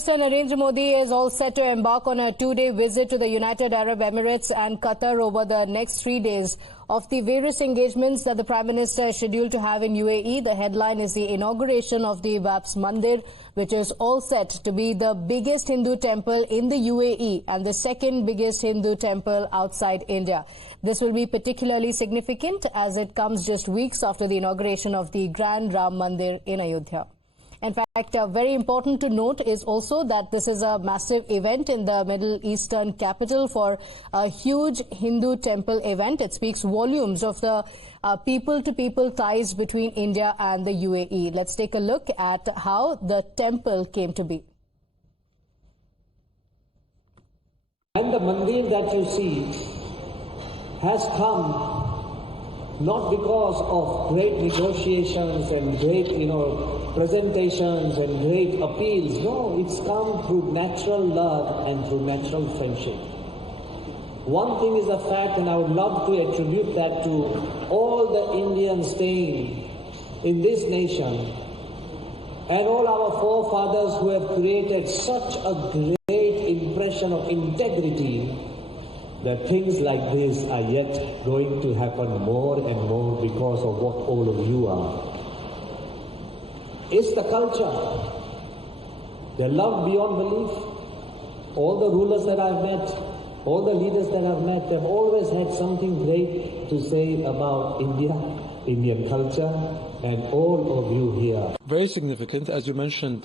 Minister Narendra Modi is all set to embark on a two-day visit to the United Arab Emirates and Qatar over the next 3 days. Of the various engagements that the Prime Minister is scheduled to have in UAE, the headline is the inauguration of the Vaps Mandir, which is all set to be the biggest Hindu temple in the UAE and the second biggest Hindu temple outside India. This will be particularly significant as it comes just weeks after the inauguration of the Grand Ram Mandir in Ayodhya. In fact, very important to note is also that this is a massive event in the Middle Eastern capital for a huge Hindu temple event. It speaks volumes of the people-to-people ties between India and the UAE. Let's take a look at how the temple came to be. And the mandir that you see has come not because of great negotiations and great, presentations and great appeals. No, it's come through natural love and through natural friendship. One thing is a fact, and I would love to attribute that to all the Indians staying in this nation and all our forefathers who have created such a great impression of integrity that things like this are yet going to happen more and more because of what all of you are. It's the culture. Their love beyond belief. All the rulers that I've met, all the leaders that I've met, they've always had something great to say about India, Indian culture, and all of you here. Very significant. As you mentioned,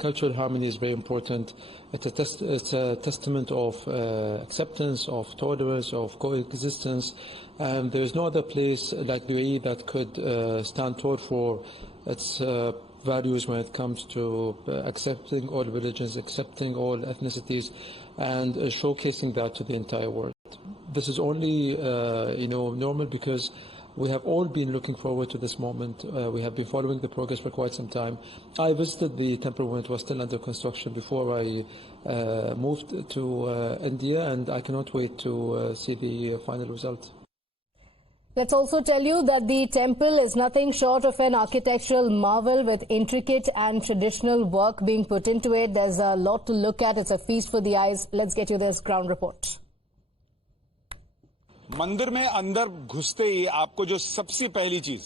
cultural harmony is very important. It's a testament of acceptance, of tolerance, of coexistence. And there is no other place like UAE that could stand tall for its values when it comes to accepting all religions, accepting all ethnicities, and showcasing that to the entire world. This is only, normal because we have all been looking forward to this moment. We have been following the progress for quite some time. I visited the temple when it was still under construction before I moved to India, and I cannot wait to see the final result. Let's also tell you that the temple is nothing short of an architectural marvel with intricate and traditional work being put into it. There's a lot to look at. It's a feast for the eyes. Let's get you this ground report. मंदिर में अंदर घुसते ही आपको जो सबसे पहली चीज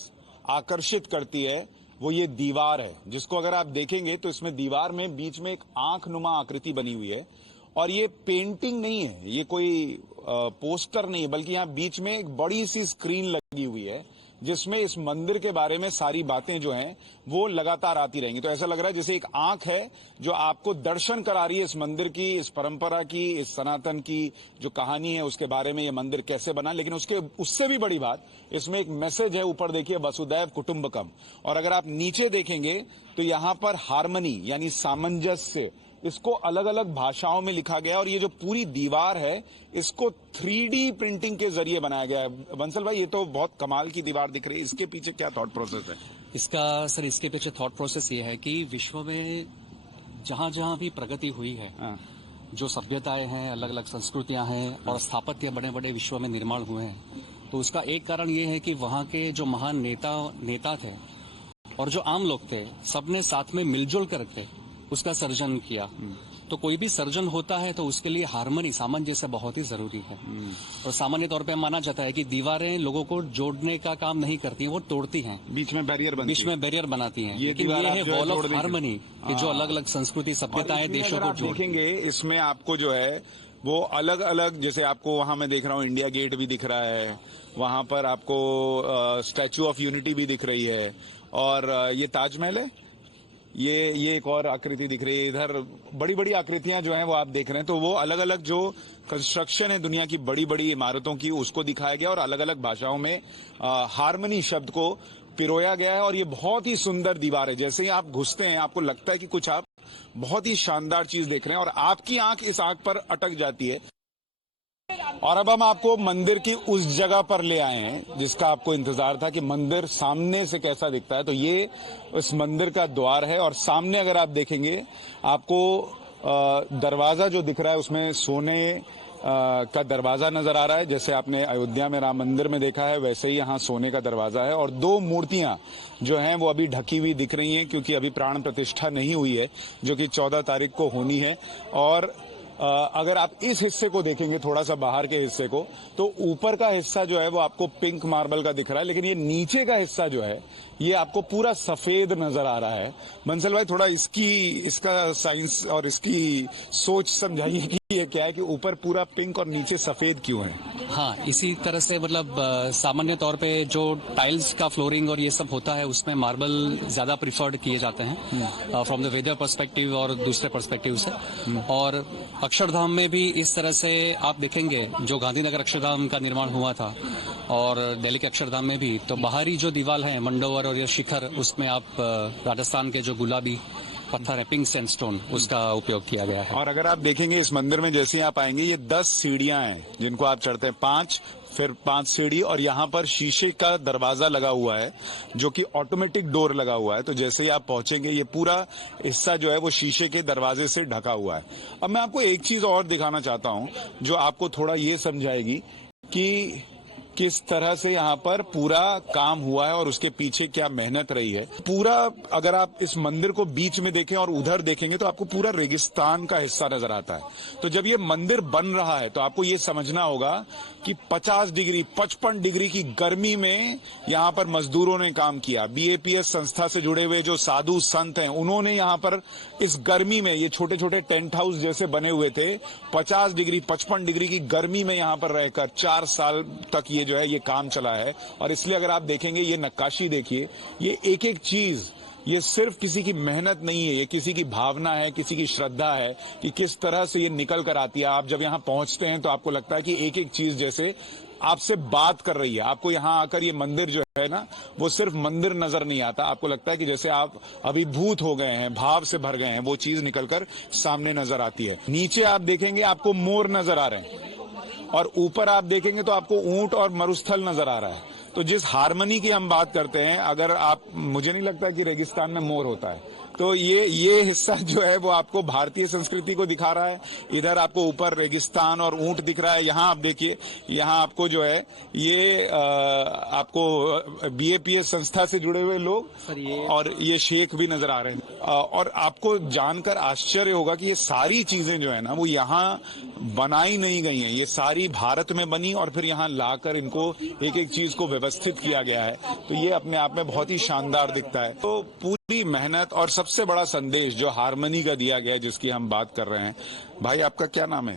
आकर्षित करती है वो ये दीवार है, जिसको अगर आप देखेंगे तो इसमें दीवार में बीच में एक आंख नुमा आकृति बनी हुई है और ये पेंटिंग नहीं है, ये कोई पोस्टर नहीं है, बल्कि यहाँ बीच में एक बड़ी सी स्क्रीन लगी हुई है जिसमें इस मंदिर के बारे में सारी बातें जो हैं वो लगातार आती रहेंगी। तो ऐसा लग रहा है जैसे एक आंख है जो आपको दर्शन करा रही है इस मंदिर की, इस परंपरा की, इस सनातन की जो कहानी है उसके बारे में ये मंदिर कैसे बना। लेकिन उससे भी बड़ी बात, इसमें एक मैसेज है, ऊपर देखिए वसुदैव कुटुंबकम, और अगर आप नीचे देखेंगे तो यहाँ पर हार्मनी यानी सामंजस्य, इसको अलग अलग भाषाओं में लिखा गया है और ये जो पूरी दीवार है इसको 3D प्रिंटिंग के जरिए बनाया गया है। बंसल भाई, ये तो बहुत कमाल की दीवार दिख रही है, इसके पीछे क्या थॉट प्रोसेस है? इसके पीछे थॉट प्रोसेस ये है कि विश्व में जहां जहां भी प्रगति हुई है, जो सभ्यताएं हैं, अलग अलग संस्कृतियां हैं और स्थापत्य बड़े बड़े विश्व में निर्माण हुए हैं, तो उसका एक कारण ये है कि वहां के जो महान नेता थे और जो आम लोग थे, सबने साथ में मिलजुल करके उसका सर्जन किया। तो कोई भी सर्जन होता है तो उसके लिए हार्मनी, सामंजस्य बहुत ही जरूरी है। और सामान्य तौर पे माना जाता है कि दीवारें लोगों को जोड़ने का काम नहीं करती हैं, वो तोड़ती हैं, बीच में बैरियर बनाती हैं। लेकिन ये है वॉल ऑफ हार्मनी कि जो अलग अलग संस्कृति, सभ्यताएं, देशों को देखेंगे इसमें आपको जो है वो अलग अलग, जैसे आपको वहां मैं देख रहा हूँ इंडिया गेट भी दिख रहा है, वहां पर आपको स्टैच्यू ऑफ यूनिटी भी दिख रही है, और ये ताजमहल है, ये एक और आकृति दिख रही है। इधर बड़ी बड़ी आकृतियां जो हैं वो आप देख रहे हैं, तो वो अलग अलग जो कंस्ट्रक्शन है दुनिया की बड़ी बड़ी इमारतों की, उसको दिखाया गया और अलग अलग भाषाओं में हार्मनी शब्द को पिरोया गया है। और ये बहुत ही सुंदर दीवार है, जैसे ही आप घुसते हैं आपको लगता है कि कुछ आप बहुत ही शानदार चीज देख रहे हैं और आपकी आंख इस आंख पर अटक जाती है। और अब हम आपको मंदिर की उस जगह पर ले आए हैं जिसका आपको इंतजार था कि मंदिर सामने से कैसा दिखता है। तो ये उस मंदिर का द्वार है और सामने अगर आप देखेंगे आपको दरवाजा जो दिख रहा है उसमें सोने का दरवाजा नजर आ रहा है। जैसे आपने अयोध्या में राम मंदिर में देखा है, वैसे ही यहाँ सोने का दरवाजा है। और 2 मूर्तियां जो हैं वो अभी ढकी हुई दिख रही हैं, क्योंकि अभी प्राण प्रतिष्ठा नहीं हुई है, जो कि 14 तारीख को होनी है। और अगर आप इस हिस्से को देखेंगे, थोड़ा सा बाहर के हिस्से को, तो ऊपर का हिस्सा जो है वो आपको पिंक मार्बल का दिख रहा है, लेकिन ये नीचे का हिस्सा जो है ये आपको पूरा सफेद नजर आ रहा है। बंसल भाई, थोड़ा इसका साइंस और इसकी सोच समझाइए कि ये क्या है कि ऊपर पूरा पिंक और नीचे सफेद क्यों है? हाँ, इसी तरह से मतलब सामान्य तौर पे जो टाइल्स का फ्लोरिंग और ये सब होता है उसमें मार्बल ज्यादा प्रिफर्ड किए जाते हैं फ्रॉम द वेदर पर्सपेक्टिव और दूसरे पर्सपेक्टिव से। और अक्षरधाम में भी इस तरह से आप देखेंगे, जो गांधीनगर अक्षरधाम का निर्माण हुआ था और दिल्ली के अक्षरधाम में भी, तो बाहरी जो दीवार है मंडोवर और ये शिखर, उसमें आप राजस्थान के जो गुलाबी पत्थर है, पिंक सैंडस्टोन, उसका उपयोग किया गया है। और अगर आप देखेंगे इस मंदिर में, जैसे आप आएंगे, ये 10 सीढ़ियां हैं जिनको आप चढ़ते हैं, 5 फिर 5 सीढ़ी, और यहाँ पर शीशे का दरवाजा लगा हुआ है जो कि ऑटोमेटिक डोर लगा हुआ है। तो जैसे ही आप पहुंचेंगे ये पूरा हिस्सा जो है वो शीशे के दरवाजे से ढका हुआ है। अब मैं आपको एक चीज और दिखाना चाहता हूं जो आपको थोड़ा ये समझाएगी कि किस तरह से यहाँ पर पूरा काम हुआ है और उसके पीछे क्या मेहनत रही है। पूरा अगर आप इस मंदिर को बीच में देखें और उधर देखेंगे तो आपको पूरा रेगिस्तान का हिस्सा नजर आता है। तो जब ये मंदिर बन रहा है तो आपको ये समझना होगा कि 50 डिग्री 55 डिग्री की गर्मी में यहाँ पर मजदूरों ने काम किया। बीएपीएस संस्था से जुड़े हुए जो साधु संत हैं उन्होंने यहाँ पर इस गर्मी में, ये छोटे छोटे टेंट हाउस जैसे बने हुए थे, 50 डिग्री 55 डिग्री की गर्मी में यहाँ पर रहकर 4 साल तक ये जो है ये काम चला है। और इसलिए अगर आप देखेंगे, ये नक्काशी देखिए, ये एक एक चीज, ये सिर्फ किसी की मेहनत नहीं है, ये किसी की भावना है, किसी की श्रद्धा है कि किस तरह से ये निकल कर आती है। आप जब यहाँ पहुंचते हैं तो आपको लगता है कि एक एक चीज जैसे आपसे बात कर रही है। आपको यहाँ आकर ये मंदिर जो है ना, वो सिर्फ मंदिर नजर नहीं आता, आपको लगता है कि जैसे आप अभिभूत हो गए हैं, भाव से भर गए हैं, वो चीज निकलकर सामने नजर आती है। नीचे आप देखेंगे आपको मोर नजर आ रहे हैं, और ऊपर आप देखेंगे तो आपको ऊंट और मरुस्थल नजर आ रहा है। तो जिस हार्मनी की हम बात करते हैं, अगर आप, मुझे नहीं लगता कि रेगिस्तान में मोर होता है। तो ये हिस्सा जो है वो आपको भारतीय संस्कृति को दिखा रहा है। इधर आपको ऊपर रेगिस्तान और ऊंट दिख रहा है। यहाँ आप देखिए, यहाँ आपको जो है ये आपको बीएपीएस संस्था से जुड़े हुए लोग और ये शेख भी नजर आ रहे हैं। और आपको जानकर आश्चर्य होगा कि ये सारी चीजें जो है ना वो यहाँ बनाई नहीं गई हैं, ये सारी भारत में बनी और फिर यहाँ लाकर इनको एक एक चीज को व्यवस्थित किया गया है। तो ये अपने आप में बहुत ही शानदार दिखता है। तो पूरी मेहनत और सबसे बड़ा संदेश जो हार्मनी का दिया गया है, जिसकी हम बात कर रहे हैं। भाई, आपका क्या नाम है?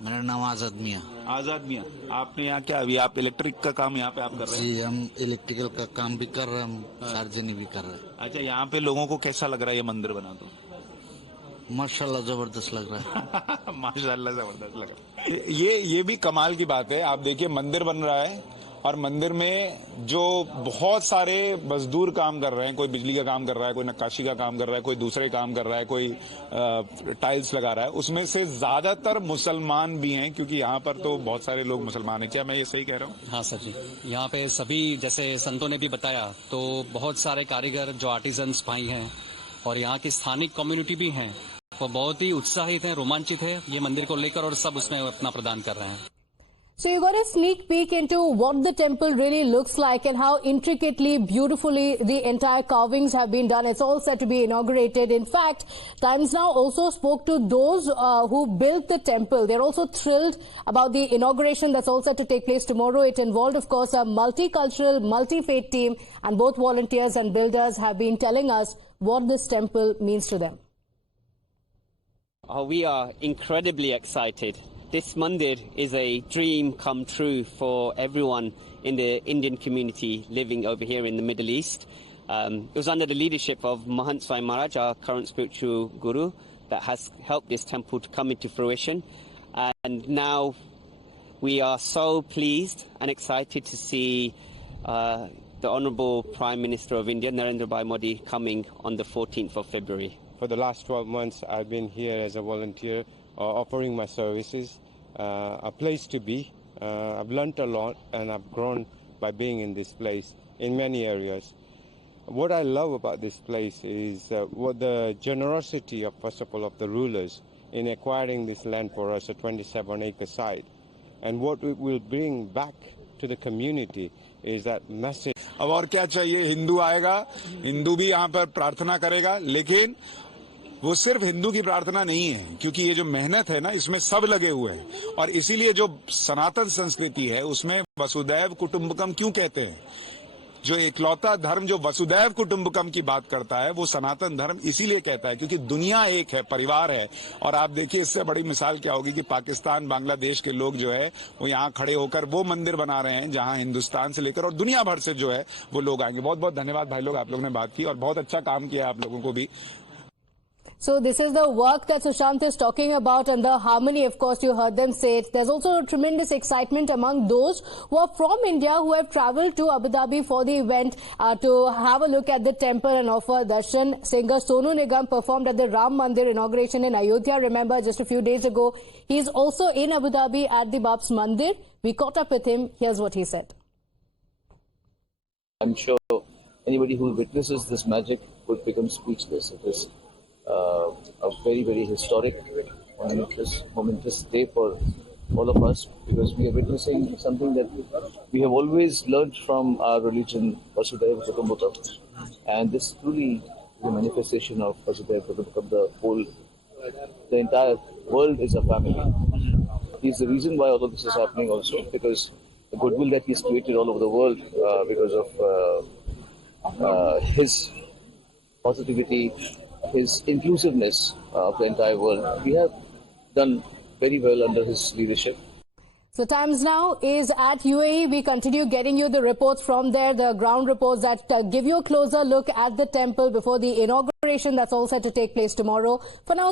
मेरा नाम आजाद मियाँ। आजाद मियाँ, आपने यहाँ क्या, अभी आप इलेक्ट्रिक का काम यहाँ पे आप कर रहे हैं? जी, हम इलेक्ट्रिकल का काम भी कर रहे हैं, हम सार्वजनिक भी कर रहे हैं। अच्छा, यहाँ पे लोगों को कैसा लग रहा है ये मंदिर बना? तो माशाल्लाह जबरदस्त लग रहा है। माशाल्लाह जबरदस्त लग रहा है। ये भी कमाल की बात है। आप देखिए, मंदिर बन रहा है और मंदिर में जो बहुत सारे मजदूर काम कर रहे हैं, कोई बिजली का काम कर रहा है, कोई नक्काशी का काम कर रहा है, कोई दूसरे काम कर रहा है, कोई टाइल्स लगा रहा है, उसमें से ज्यादातर मुसलमान भी हैं, क्योंकि यहाँ पर तो बहुत सारे लोग मुसलमान हैं। क्या मैं ये सही कह रहा हूँ? हाँ सर जी, यहाँ पे सभी, जैसे संतों ने भी बताया, तो बहुत सारे कारीगर जो आर्टिजन्स भाई हैं और यहाँ की स्थानिक कम्युनिटी भी हैं, वो बहुत ही उत्साहित है, रोमांचित है ये मंदिर को लेकर, और सब उसमें अपना प्रदान कर रहे हैं। So you got a sneak peek into what the temple really looks like and how intricately, beautifully the entire carvings have been done. It's all set to be inaugurated. In fact, Times Now also spoke to those who built the temple. They're also thrilled about the inauguration that's all set to take place tomorrow. It involved, of course, a multicultural, multi-faith team, and both volunteers and builders have been telling us what this temple means to them. We are incredibly excited. This mandir is a dream come true for everyone in the Indian community living over here in the Middle East. It was under the leadership of Mahant Swami Maharaj, our current spiritual guru, that has helped this temple to come into fruition. And now we are so pleased and excited to see the Honourable Prime Minister of India, Narendra Bhai Modi, coming on the 14th of February. For the last 12 months, I've been here as a volunteer, offering my services, a place to be. I've learnt a lot and I've grown by being in this place in many areas. what I love about this place is what the generosity of, first of all, of the rulers in acquiring this land for us, a 27-acre site. And what it will bring back to the community is that message. अब और क्या चाहिए? हिंदू आएगा, हिंदू भी यहाँ पर प्रार्थना करेगा, लेकिन वो सिर्फ हिंदू की प्रार्थना नहीं है, क्योंकि ये जो मेहनत है ना, इसमें सब लगे हुए हैं। और इसीलिए जो सनातन संस्कृति है उसमें वसुदैव कुटुंबकम क्यों कहते हैं? जो इकलौता धर्म जो वसुदैव कुटुंबकम की बात करता है वो सनातन धर्म इसीलिए कहता है क्योंकि दुनिया एक है, परिवार है। और आप देखिए इससे बड़ी मिसाल क्या होगी कि पाकिस्तान, बांग्लादेश के लोग जो है वो यहाँ खड़े होकर वो मंदिर बना रहे हैं जहाँ हिंदुस्तान से लेकर और दुनिया भर से जो है वो लोग आएंगे। बहुत बहुत धन्यवाद भाई लोग, आप लोगों ने बात की और बहुत अच्छा काम किया आप लोगों को भी। So this is the work that Sushant is talking about and the harmony, of course, you heard them say it. There's also tremendous excitement among those who are from India who have travelled to Abu Dhabi for the event to have a look at the temple and offer darshan. Singer Sonu Nigam performed at the Ram Mandir inauguration in Ayodhya, remember, just a few days ago. He's also in Abu Dhabi at the Babs Mandir. We caught up with him. Here's what he said. I'm sure anybody who witnesses this magic would become speechless. It is a very, very historic, momentous day for all of us because we are witnessing something that we have always learned from our religion, Vasudhaiva Kutumbakam. And this truly is a manifestation of Vasudhaiva Kutumbakam. The entire world is a family. He is the reason why all of this is happening also, because the goodwill that he's created all over the world because of his positivity, his inclusiveness of the entire world. We have done very well under his leadership. So Times Now is at UAE. We continue getting you the reports from there, the ground reports that give you a closer look at the temple before the inauguration that's all set to take place tomorrow. For now,